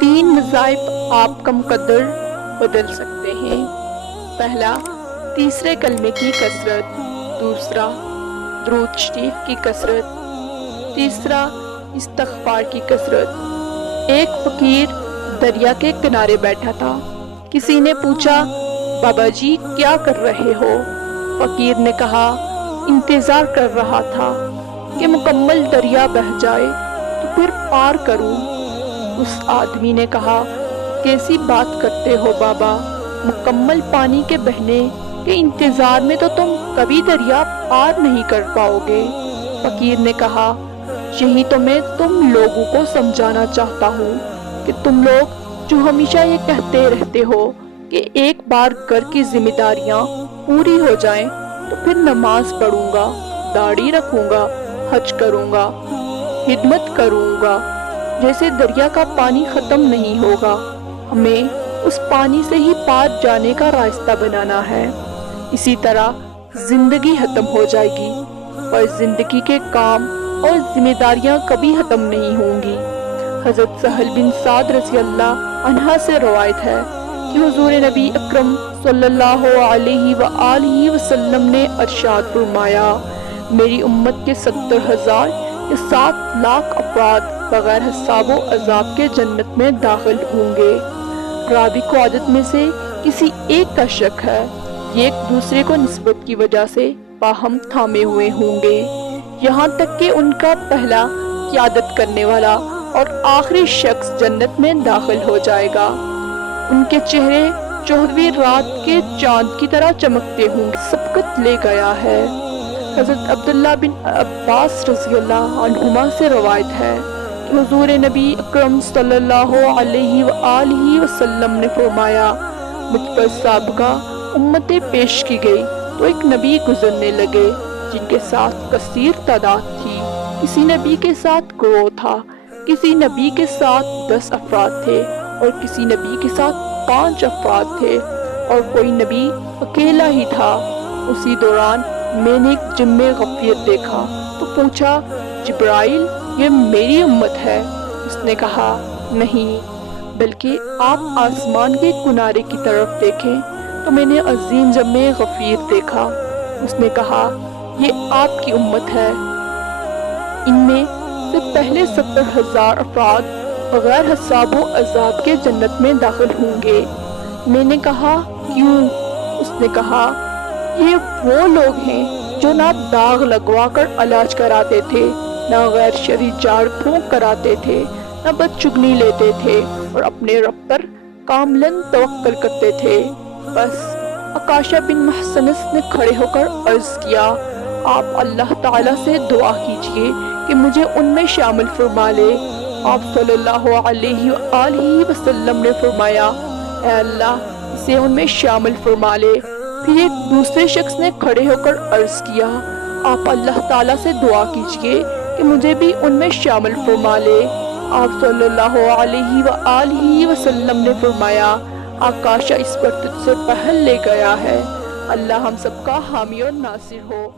تین وظائف آپ کا مقدر بدل سکتے ہیں۔ پہلا، تیسرے کلمے کی کثرت، دوسرا درود شریف کی کثرت، تیسرا استغفار کی کثرت۔ ایک فقیر دریا کے کنارے بیٹھا تھا۔ کسی نے پوچھا، بابا جی کیا کر رہے ہو؟ فقیر نے کہا، انتظار کر رہا تھا کہ مکمل دریا بہہ جائے تو پھر پار کروں۔ اس آدمی نے کہا، کیسی بات کرتے ہو بابا، مکمل پانی کے بہنے کے انتظار میں تو تم کبھی دریا پار نہیں کر پاؤ گے۔ فقیر نے کہا، یہی تو میں تم لوگوں کو سمجھانا چاہتا ہوں کہ تم لوگ جو ہمیشہ یہ کہتے رہتے ہو کہ ایک بار گھر کی ذمہ داریاں پوری ہو جائیں تو پھر نماز پڑھوں گا، داڑھی رکھوں گا، حج کروں گا، خدمت کروں گا، جیسے دریا کا پانی ختم نہیں ہوگا۔ ہمیں اس پانی سے ہی پار جانے کا راستہ بنانا ہے۔ اسی طرح زندگی ختم ہو جائے گی، پر زندگی کے کام اور ذمہ داریاں کبھی ختم نہیں ہوں گی۔ حضرت سہل بن سعد رضی اللہ عنہ سے روایت ہے کہ حضور نبی اکرم صلی اللہ علیہ وآلہ وسلم نے ارشاد فرمایا، میری امت کے 70,000 یا 7 لاکھ افراد بغیر حساب و عذاب کے جنت میں داخل ہوں گے۔ راوی کو عادت میں سے کسی ایک کا شک ہے، یہ ایک دوسرے کو نسبت کی وجہ سے باہم تھامے ہوئے ہوں گے، یہاں تک کہ ان کا پہلا قیادت کرنے والا اور آخری شخص جنت میں داخل ہو جائے گا۔ ان کے چہرے 14ویں رات کے چاند کی طرح چمکتے ہوں گے۔ سبقت لے گیا ہے۔ حضرت عبداللہ بن عباس رضی اللہ عنہما سے روایت ہے کہ حضور نبی اکرم صلی اللہ علیہ وآلہ وسلم نے فرمایا، مجھ پر سابقہ امتیں پیش کی گئی تو ایک نبی گزرنے لگے جن کے ساتھ کثیر تعداد تھی۔ کسی نبی کے ساتھ گروہ تھا، کسی نبی کے ساتھ 10 افراد تھے اور کسی نبی کے ساتھ 5 افراد تھے اور کوئی نبی اکیلا ہی تھا۔ اسی دوران میں نے ایک جم غفیر دیکھا تو پوچھا، جبرائیل یہ میری امت ہے؟ اس نے کہا، نہیں، بلکہ آپ آسمان کے کنارے کی طرف دیکھیں تو میں نے عظیم جم غفیر دیکھا۔ اس نے کہا، یہ آپ کی امت ہے۔ ان میں سے پہلے 70,000 افراد بغیر حساب و عذاب کے جنت میں داخل ہوں گے۔ میں نے کہا، کیوں؟ اس نے کہا، یہ وہ لوگ ہیں جو نہ داغ لگوا کر علاج کراتے تھے، نہ غیر شرعی جھاڑ پھونک کراتے تھے، نہ بدچگنی لیتے تھے اور اپنے رب پر کاملاً توکل کرتے تھے۔ بس عکاشہ بن محصنس نے کھڑے ہو کر عرض کیا، آپ اللہ تعالیٰ سے دعا کیجئے کہ مجھے ان میں شامل فرما لے۔ آپ صلی اللہ علیہ وآلہ وسلم نے فرمایا، اے اللہ اسے ان میں شامل فرما لے۔ پھر ایک دوسرے شخص نے کھڑے ہو کر عرض کیا، آپ اللہ تعالیٰ سے دعا کیجئے کہ مجھے بھی ان میں شامل فرما لے۔ آپ صلی اللہ علیہ وآلہ وسلم نے فرمایا، عکاشہ اس پر تجھ سے پہل لے گیا ہے۔ اللہ ہم سب کا حامی اور ناصر ہو۔